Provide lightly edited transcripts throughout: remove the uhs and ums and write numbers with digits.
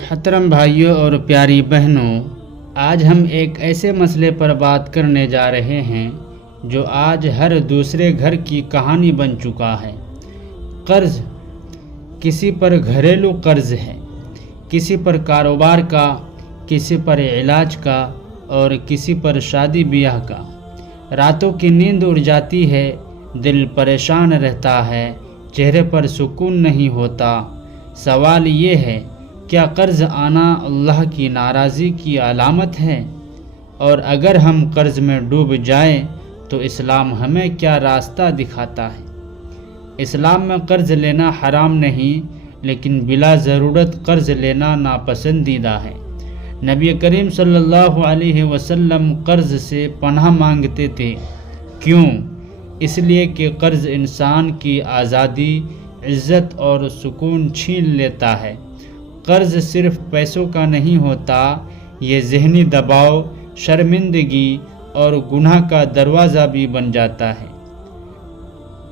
محترم بھائیوں اور پیاری بہنوں، آج ہم ایک ایسے مسئلے پر بات کرنے جا رہے ہیں جو آج ہر دوسرے گھر کی کہانی بن چکا ہے۔ قرض۔ کسی پر گھریلو قرض ہے، کسی پر کاروبار کا، کسی پر علاج کا اور کسی پر شادی بیاہ کا۔ راتوں کی نیند اڑ جاتی ہے، دل پریشان رہتا ہے، چہرے پر سکون نہیں ہوتا۔ سوال یہ ہے، کیا قرض آنا اللہ کی ناراضی کی علامت ہے؟ اور اگر ہم قرض میں ڈوب جائیں تو اسلام ہمیں کیا راستہ دکھاتا ہے؟ اسلام میں قرض لینا حرام نہیں، لیکن بلا ضرورت قرض لینا ناپسندیدہ ہے۔ نبی کریم صلی اللہ علیہ وسلم قرض سے پناہ مانگتے تھے۔ کیوں؟ اس لیے کہ قرض انسان کی آزادی، عزت اور سکون چھین لیتا ہے۔ قرض صرف پیسوں کا نہیں ہوتا، یہ ذہنی دباؤ، شرمندگی اور گناہ کا دروازہ بھی بن جاتا ہے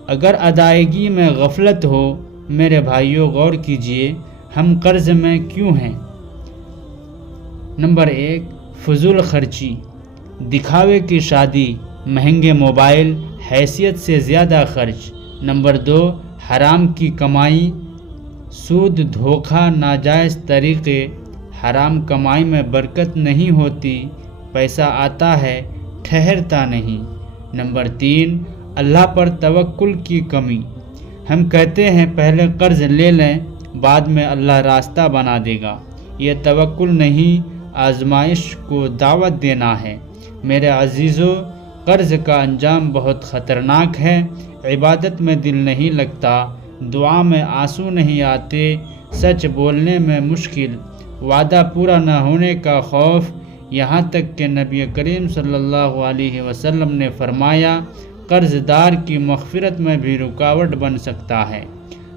اگر ادائیگی میں غفلت ہو۔ میرے بھائیوں، غور کیجئے، ہم قرض میں کیوں ہیں؟ نمبر 1، فضول خرچی، دکھاوے کی شادی، مہنگے موبائل، حیثیت سے زیادہ خرچ۔ نمبر 2، حرام کی کمائی، سود، دھوکہ، ناجائز طریقے۔ حرام کمائی میں برکت نہیں ہوتی، پیسہ آتا ہے، ٹھہرتا نہیں۔ نمبر 3، اللہ پر توکل کی کمی۔ ہم کہتے ہیں پہلے قرض لے لیں، بعد میں اللہ راستہ بنا دے گا۔ یہ توکل نہیں، آزمائش کو دعوت دینا ہے۔ میرے عزیزو، قرض کا انجام بہت خطرناک ہے۔ عبادت میں دل نہیں لگتا، دعا میں آنسو نہیں آتے، سچ بولنے میں مشکل، وعدہ پورا نہ ہونے کا خوف، یہاں تک کہ نبی کریم صلی اللہ علیہ وسلم نے فرمایا، قرض دار کی مغفرت میں بھی رکاوٹ بن سکتا ہے۔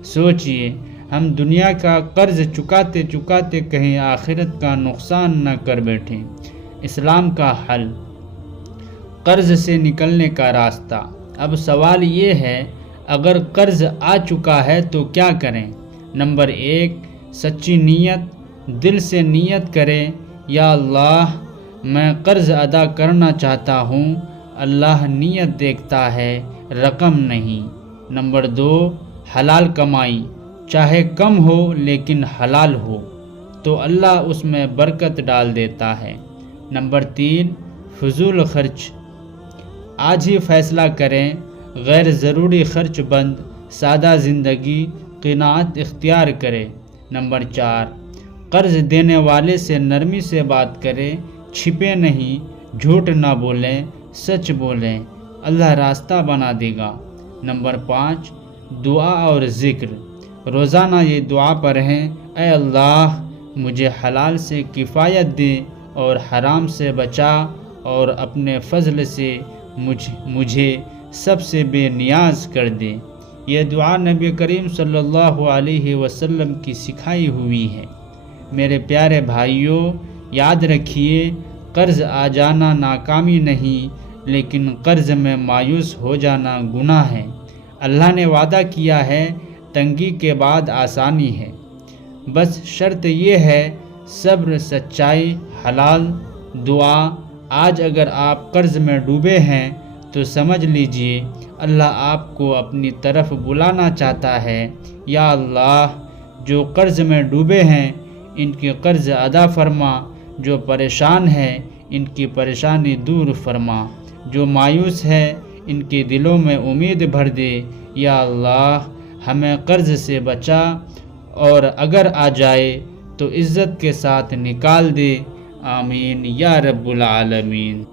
سوچئے، ہم دنیا کا قرض چکاتے چکاتے کہیں آخرت کا نقصان نہ کر بیٹھیں۔ اسلام کا حل، قرض سے نکلنے کا راستہ۔ اب سوال یہ ہے، اگر قرض آ چکا ہے تو کیا کریں؟ نمبر 1، سچی نیت، دل سے نیت کریں، یا اللہ، میں قرض ادا کرنا چاہتا ہوں۔ اللہ نیت دیکھتا ہے، رقم نہیں۔ نمبر 2، حلال کمائی، چاہے کم ہو لیکن حلال ہو تو اللہ اس میں برکت ڈال دیتا ہے۔ نمبر 3، فضول خرچ، آج ہی فیصلہ کریں، غیر ضروری خرچ بند، سادہ زندگی، قناعت اختیار کریں۔ نمبر 4، قرض دینے والے سے نرمی سے بات کریں، چھپے نہیں، جھوٹ نہ بولیں، سچ بولیں، اللہ راستہ بنا دے گا۔ نمبر 5، دعا اور ذکر، روزانہ یہ دعا پڑھیں، اے اللہ، مجھے حلال سے کفایت دے اور حرام سے بچا، اور اپنے فضل سے مجھے سب سے بے نیاز کر دے۔ یہ دعا نبی کریم صلی اللہ علیہ وسلم کی سکھائی ہوئی ہے۔ میرے پیارے بھائیوں، یاد رکھیے، قرض آ جانا ناکامی نہیں، لیکن قرض میں مایوس ہو جانا گناہ ہے۔ اللہ نے وعدہ کیا ہے، تنگی کے بعد آسانی ہے۔ بس شرط یہ ہے، صبر، سچائی، حلال، دعا۔ آج اگر آپ قرض میں ڈوبے ہیں تو سمجھ لیجئے اللہ آپ کو اپنی طرف بلانا چاہتا ہے۔ یا اللہ، جو قرض میں ڈوبے ہیں ان کی قرض ادا فرما، جو پریشان ہیں ان کی پریشانی دور فرما، جو مایوس ہے ان کے دلوں میں امید بھر دے۔ یا اللہ، ہمیں قرض سے بچا، اور اگر آ جائے تو عزت کے ساتھ نکال دے۔ آمین یا رب العالمین۔